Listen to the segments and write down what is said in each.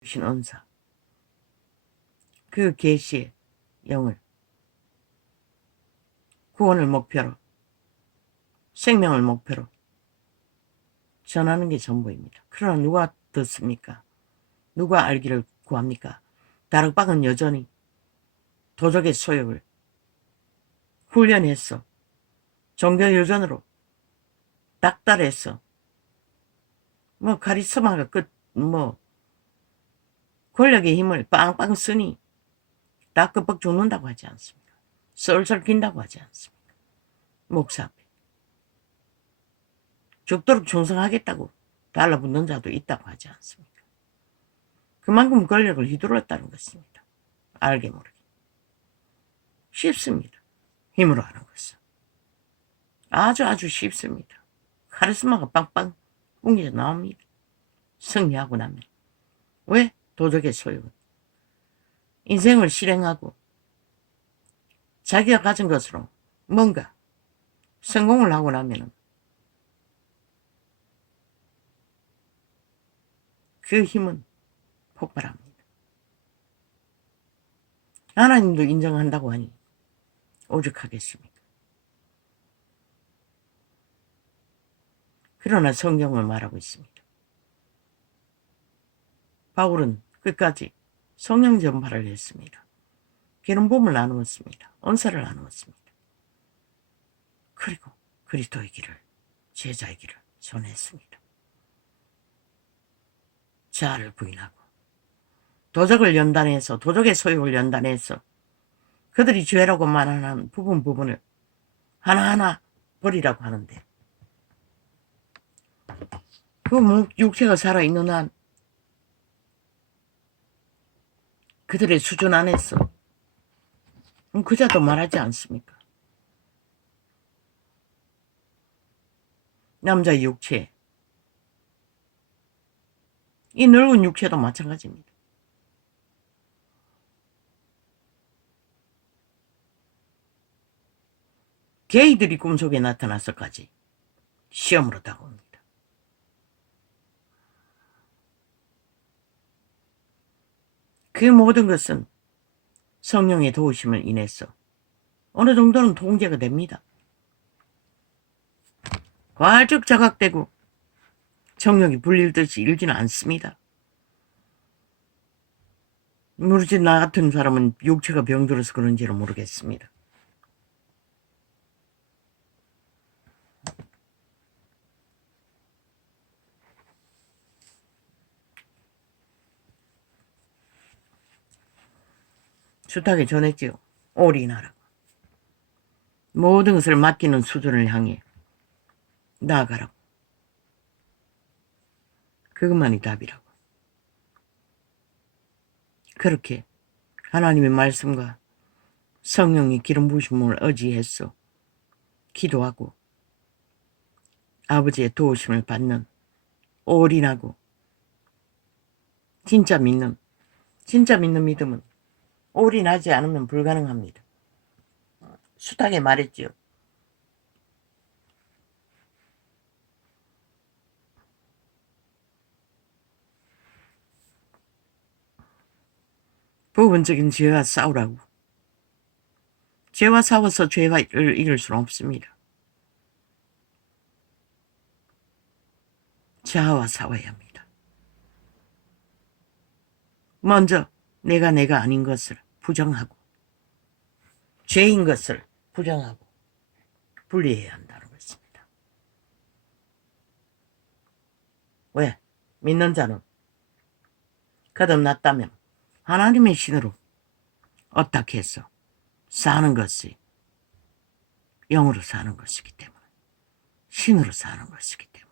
주신 은사, 그 계시의 영을 구원을 목표로, 생명을 목표로 전하는 게 전부입니다. 그러나 누가 듣습니까? 누가 알기를 구합니까? 다락방은 여전히 도적의 소욕을 훈련했어. 종교유전으로 닥달했어. 카리스마가 권력의 힘을 빵빵 쓰니 다 끄뻑 죽는다고 하지 않습니까? 썰썰 낀다고 하지 않습니까? 목사 앞에 죽도록 충성하겠다고 달라붙는 자도 있다고 하지 않습니까? 그만큼 권력을 휘둘렀다는 것입니다. 알게 모르게. 쉽습니다. 힘으로 하는 것은. 아주 쉽습니다. 카리스마가 빵빵 뭉개져 나옵니다. 승리하고 나면. 왜? 도덕의 소욕은. 인생을 실행하고 자기가 가진 것으로 뭔가 성공을 하고 나면 그 힘은 폭발합니다. 하나님도 인정한다고 하니 오죽하겠습니까? 그러나 성경은 말하고 있습니다. 바울은 끝까지 성령 전파를 했습니다. 기름 부음을 나누었습니다. 은사를 나누었습니다. 그리고 그리스도의 길을, 제자의 길을 전했습니다. 자아를 부인하고 도적을 연단해서, 도적의 소욕을 연단해서 그들이 죄라고 말하는 부분을 하나하나 버리라고 하는데, 그 육체가 살아있는 한 그들의 수준 안에서 그자도 말하지 않습니까? 남자의 육체, 이 늙은 육체도 마찬가지입니다. 게이들이 꿈속에 나타나서까지 시험으로 다가옵니다. 그 모든 것은 성령의 도우심을 인해서 어느 정도는 통제가 됩니다. 과적 자각되고 정력이 불릴듯이 일지는 않습니다. 모르지 나 같은 사람은 육체가 병들어서 그런지는 모르겠습니다. 숱하게 전했지요. 올인하라고. 모든 것을 맡기는 수준을 향해 나아가라고. 그것만이 답이라고. 그렇게 하나님의 말씀과 성령의 기름 부으심을 의지해서 기도하고 아버지의 도우심을 받는, 올인하고 진짜 믿는 믿음은 올인하지 않으면 불가능합니다. 숱하게 말했지요. 부분적인 죄와 싸우라고. 죄와 싸워서 죄를 이길 수는 없습니다. 자아와 싸워야 합니다. 먼저 내가 아닌 것을 부정하고 죄인 것을 부정하고 분리해야 한다는 것입니다. 왜? 믿는 자는 거듭났다면 하나님의 신으로 어떻게 해서 사는 것이 영으로 사는 것이기 때문에, 신으로 사는 것이기 때문에.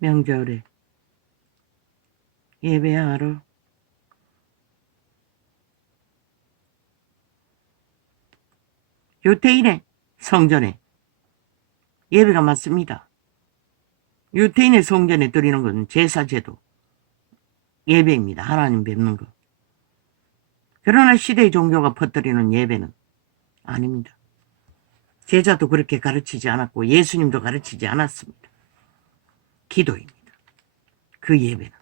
명절에 예배하러 유태인의 성전에 예배가 맞습니다. 유태인의 성전에 드리는 것은 제사제도, 예배입니다. 하나님 뵙는 것. 그러나 시대의 종교가 퍼뜨리는 예배는 아닙니다. 제자도 그렇게 가르치지 않았고 예수님도 가르치지 않았습니다. 기도입니다. 그 예배는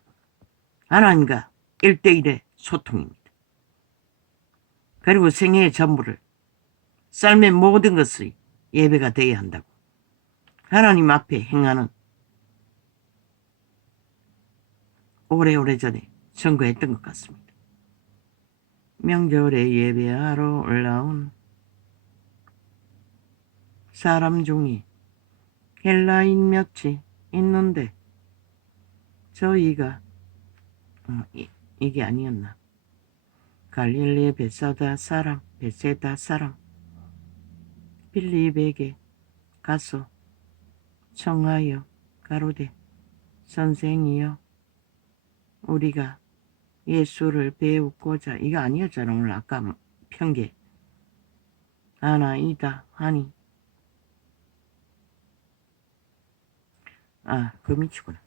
하나님과 1대1의 소통입니다. 그리고 생애의 전부를 삶의 모든 것이 예배가 되어야 한다고 하나님 앞에 행하는 오래오래전에 선거했던 것 같습니다. 명절에 예배하러 올라온 사람 중에 헬라인 몇이 있는데 저희가 이게 아니었나. 갈릴리 베세다 사람 빌립에게 가서 청하여 가로되 선생이여 우리가 예수를 배우고자 이거 아니었잖아. 오늘 아까 편계 하나이다 하니 그 미치구나.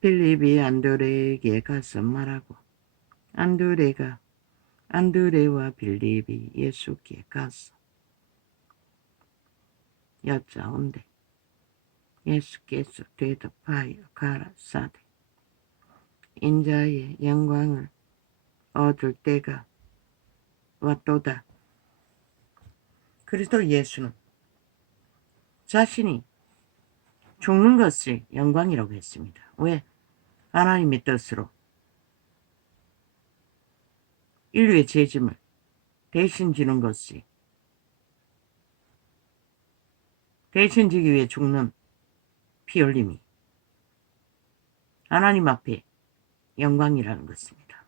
빌립이 안드레에게 가서 말하고 안드레와 빌립이 예수께 가서 여짜온대 예수께서 대답하여 가라사대 인자의 영광을 얻을 때가 왔도다. 그리스도 예수는 자신이 죽는 것이 영광이라고 했습니다. 왜? 하나님의 뜻으로 인류의 죄짐을 대신 지는 것이 대신 지기 위해 죽는 피 흘림이 하나님 앞에 영광이라는 것입니다.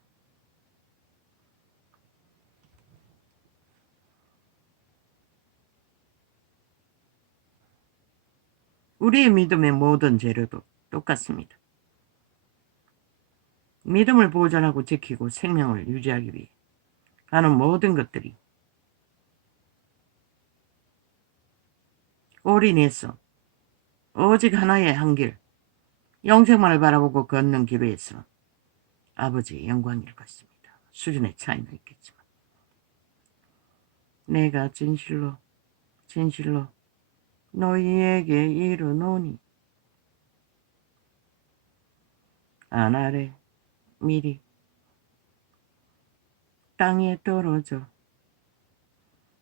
우리의 믿음의 모든 재료도 똑같습니다. 믿음을 보존하고 지키고 생명을 유지하기 위해 하는 모든 것들이 올인해서 오직 하나의 한 길, 영생만을 바라보고 걷는 길에서 아버지의 영광일 것입니다. 수준의 차이는 있겠지만 내가 진실로 너희에게 이르노니 아날에 미리 땅에 떨어져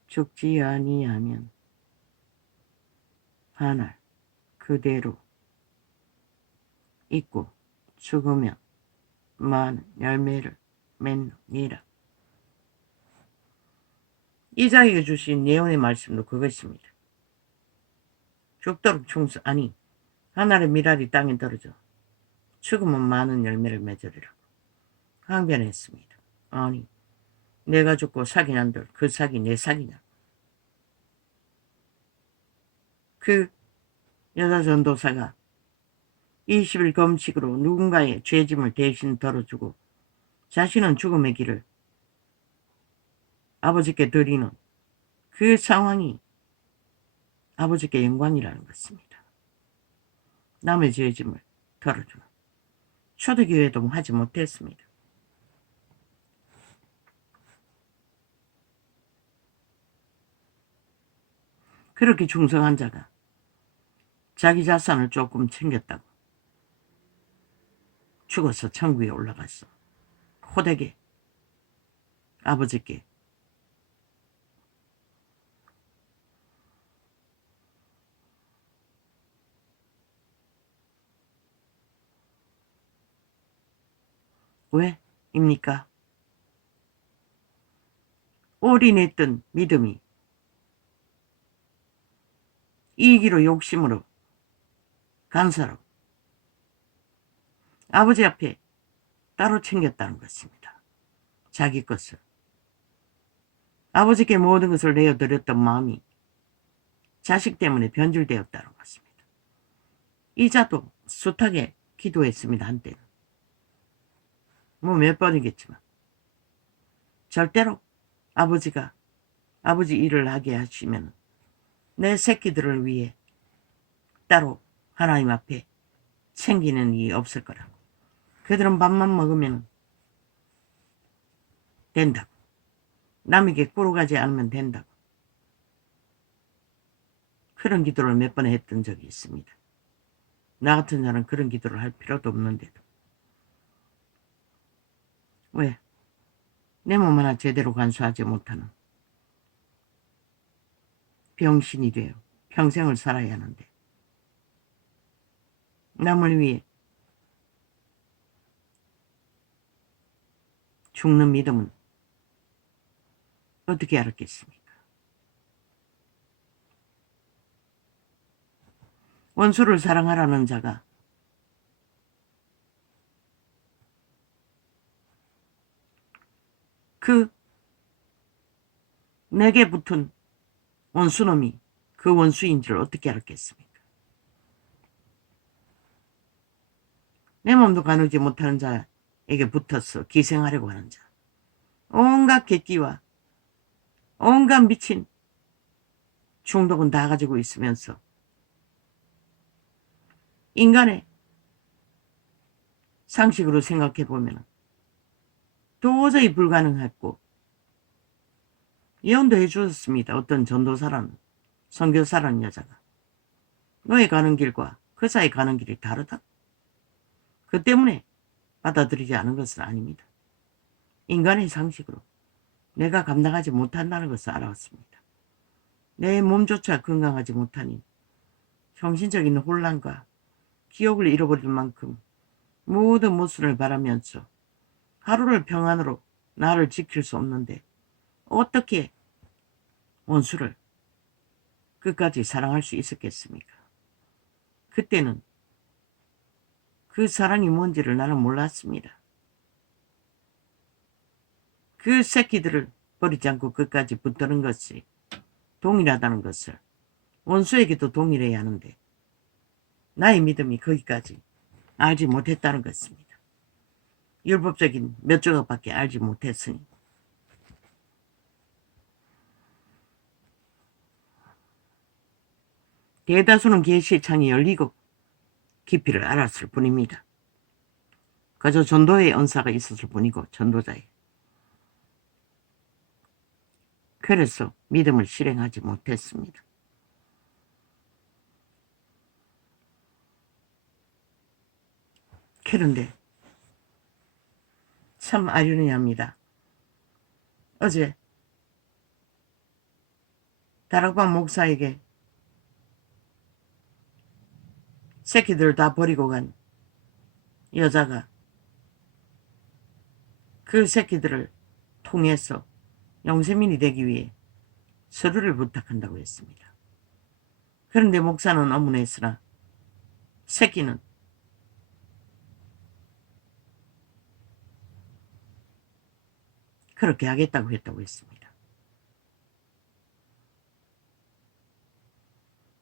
죽지 아니하면 하늘 그대로 있고 죽으면 많은 열매를 맺느니라. 이자에게 주신 예언의 말씀도 그것입니다. 죽도록 하늘의 미랄이 땅에 떨어져 죽으면 많은 열매를 맺으리라고 항변했습니다. 아니 내가 죽고 사기 난들 그 사기 내 사기냐. 그 여자 전도사가 20일 금식으로 누군가의 죄짐을 대신 덜어주고 자신은 죽음의 길을 아버지께 드리는 그 상황이 아버지께 영광이라는 것입니다. 남의 죄짐을 덜어주는 초대교회도 하지 못했습니다. 그렇게 충성한 자가 자기 자산을 조금 챙겼다고 죽어서 천국에 올라갔어. 호되게 아버지께 왜입니까? 올인했던 믿음이 이기로 욕심으로 간사로 아버지 앞에 따로 챙겼다는 것입니다. 자기 것을. 아버지께 모든 것을 내어드렸던 마음이 자식 때문에 변질되었다는 것입니다. 이자도 숱하게 기도했습니다. 한때는. 몇 번이겠지만 절대로 아버지 일을 하게 하시면 내 새끼들을 위해 따로 하나님 앞에 챙기는 일이 없을 거라고. 그들은 밥만 먹으면 된다고. 남에게 꾸러가지 않으면 된다고. 그런 기도를 몇 번 했던 적이 있습니다. 나 같은 자는 그런 기도를 할 필요도 없는데도. 왜? 내 몸 하나 제대로 간수하지 못하는 병신이 돼요. 평생을 살아야 하는데. 남을 위해 죽는 믿음은 어떻게 알았겠습니까? 원수를 사랑하라는 자가 그 내게 붙은 원수놈이 그 원수인지를 어떻게 알았겠습니까? 내 몸도 가누지 못하는 자에게 붙어서 기생하려고 하는 자. 온갖 객기와 온갖 미친 중독은 다 가지고 있으면서 인간의 상식으로 생각해보면 도저히 불가능했고 예언도 해주었습니다. 어떤 전도사라는 선교사라는 여자가 너의 가는 길과 그 사이 가는 길이 다르다. 그 때문에 받아들이지 않은 것은 아닙니다. 인간의 상식으로 내가 감당하지 못한다는 것을 알아왔습니다. 내 몸조차 건강하지 못하니 정신적인 혼란과 기억을 잃어버릴 만큼 모든 모순을 바라면서 하루를 평안으로 나를 지킬 수 없는데 어떻게 원수를 끝까지 사랑할 수 있었겠습니까? 그때는 그 사랑이 뭔지를 나는 몰랐습니다. 그 새끼들을 버리지 않고 끝까지 붙드는 것이 동일하다는 것을 원수에게도 동일해야 하는데 나의 믿음이 거기까지 알지 못했다는 것입니다. 율법적인 몇 조각밖에 알지 못했으니 대다수는 계시의 창이 열리고 깊이를 알았을 뿐입니다. 그저 전도의 은사가 있었을 뿐이고 전도자의. 그래서 믿음을 실행하지 못했습니다. 그런데 참 아이러니합니다. 어제 다락방 목사에게 새끼들 다 버리고 간 여자가 그 새끼들을 통해서 영세민이 되기 위해 서류를 부탁한다고 했습니다. 그런데 목사는 어문했으나 새끼는 그렇게 하겠다고 했습니다.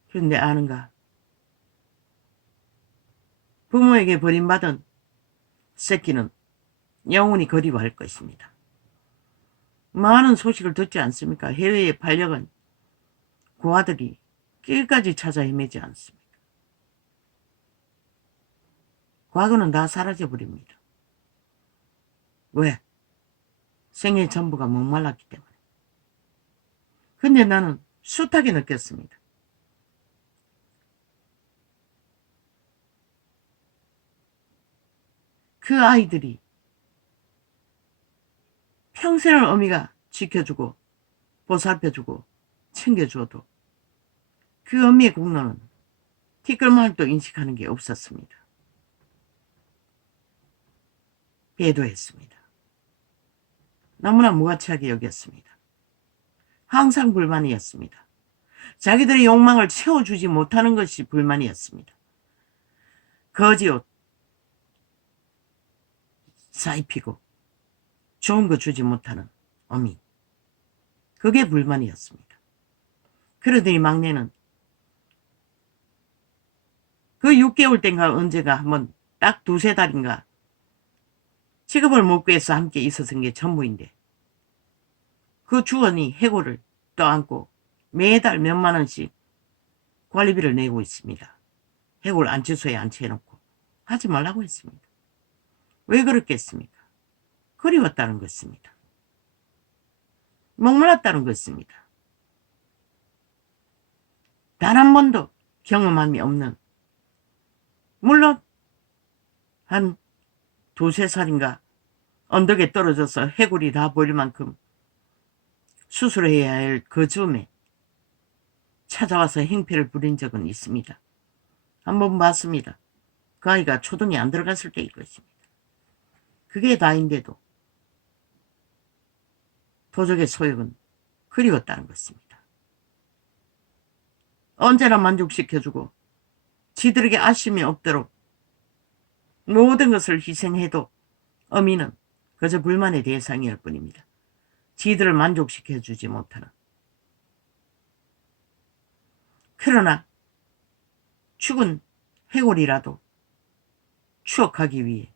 그런데 아는가? 부모에게 버림받은 새끼는 영원히 그리워할 것입니다. 많은 소식을 듣지 않습니까? 해외에 팔려간 고아들이 길까지 찾아 헤매지 않습니까? 과거는 다 사라져버립니다. 왜? 생애 전부가 목말랐기 때문에. 근데 나는 숱하게 느꼈습니다. 그 아이들이 평생을 어미가 지켜주고 보살펴주고 챙겨줘도 그 어미의 공로는 티끌마을도 인식하는 게 없었습니다. 배도했습니다. 너무나 무가치하게 여겼습니다. 항상 불만이었습니다. 자기들의 욕망을 채워주지 못하는 것이 불만이었습니다. 거지옷 사입히고 좋은 거 주지 못하는 어미. 그게 불만이었습니다. 그러더니 막내는 그 6개월 땐가 언제가 한번 딱 두세 달인가 직업을 못 구해서 함께 있었던 게 전부인데 그 주원이 해고를 떠안고 매달 몇만 원씩 관리비를 내고 있습니다. 해골 안치소에 안치해놓고 하지 말라고 했습니다. 왜 그렇겠습니까? 그리웠다는 것입니다. 목말랐다는 것입니다. 단 한 번도 경험함이 없는, 물론 한 두세 살인가 언덕에 떨어져서 해골이 다 보일 만큼 수술해야 할 그 즈음에 찾아와서 행패를 부린 적은 있습니다. 한번 봤습니다. 그 아이가 초등이 안 들어갔을 때일 것입니다. 그게 다인데도 도적의 소욕은 그리웠다는 것입니다. 언제나 만족시켜주고 지들에게 아쉬움이 없도록 모든 것을 희생해도 어미는 그저 불만의 대상이었을 뿐입니다. 지들을 만족시켜주지 못하는. 그러나 죽은 해골이라도 추억하기 위해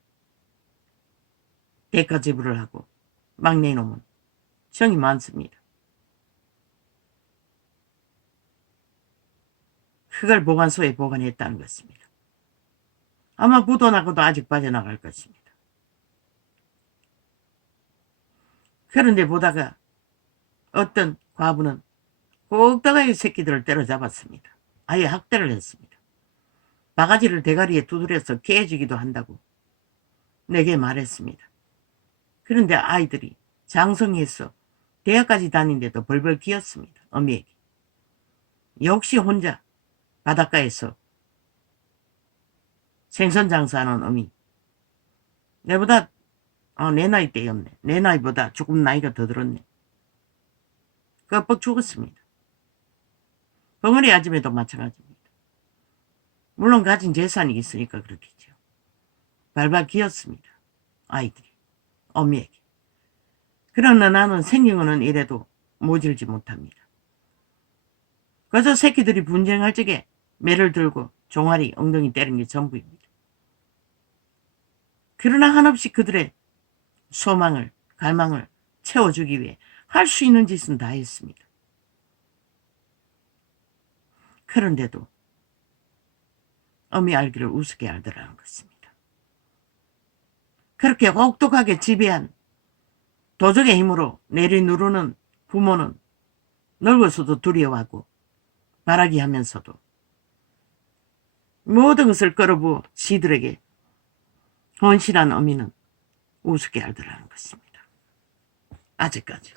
대가 지불을 하고 막내 놈은 정이 많습니다. 그걸 보관소에 보관했다는 것입니다. 아마 묻어나고도 아직 빠져나갈 것입니다. 그런데 보다가 어떤 과부는 꼭다가의 새끼들을 때려잡았습니다. 아예 학대를 했습니다. 바가지를 대가리에 두드려서 깨지기도 한다고 내게 말했습니다. 그런데 아이들이 장성해서 대학까지 다닌데도 벌벌 기었습니다. 어미에게. 역시 혼자 바닷가에서 생선 장사하는 어미. 내보다 내 나이 때였네. 내 나이보다 조금 나이가 더 들었네. 껍벅 죽었습니다. 벙어리 아줌에도 마찬가지입니다. 물론 가진 재산이 있으니까 그렇겠죠. 발발 기었습니다. 아이들이 어미에게. 그러나 나는 생긴 거는 이래도 모질지 못합니다. 그저 새끼들이 분쟁할 적에 매를 들고 종아리 엉덩이 때리는 게 전부입니다. 그러나 한없이 그들의 소망을 갈망을 채워주기 위해 할 수 있는 짓은 다 했습니다. 그런데도 어미 알기를 우습게 알더라는 것입니다. 그렇게 혹독하게 지배한 도적의 힘으로 내리누르는 부모는 늙어서도 두려워하고 바라기 하면서도 모든 것을 끌어부어 지들에게 헌신한 어미는 우습게 알더라는 것입니다. 아직까지.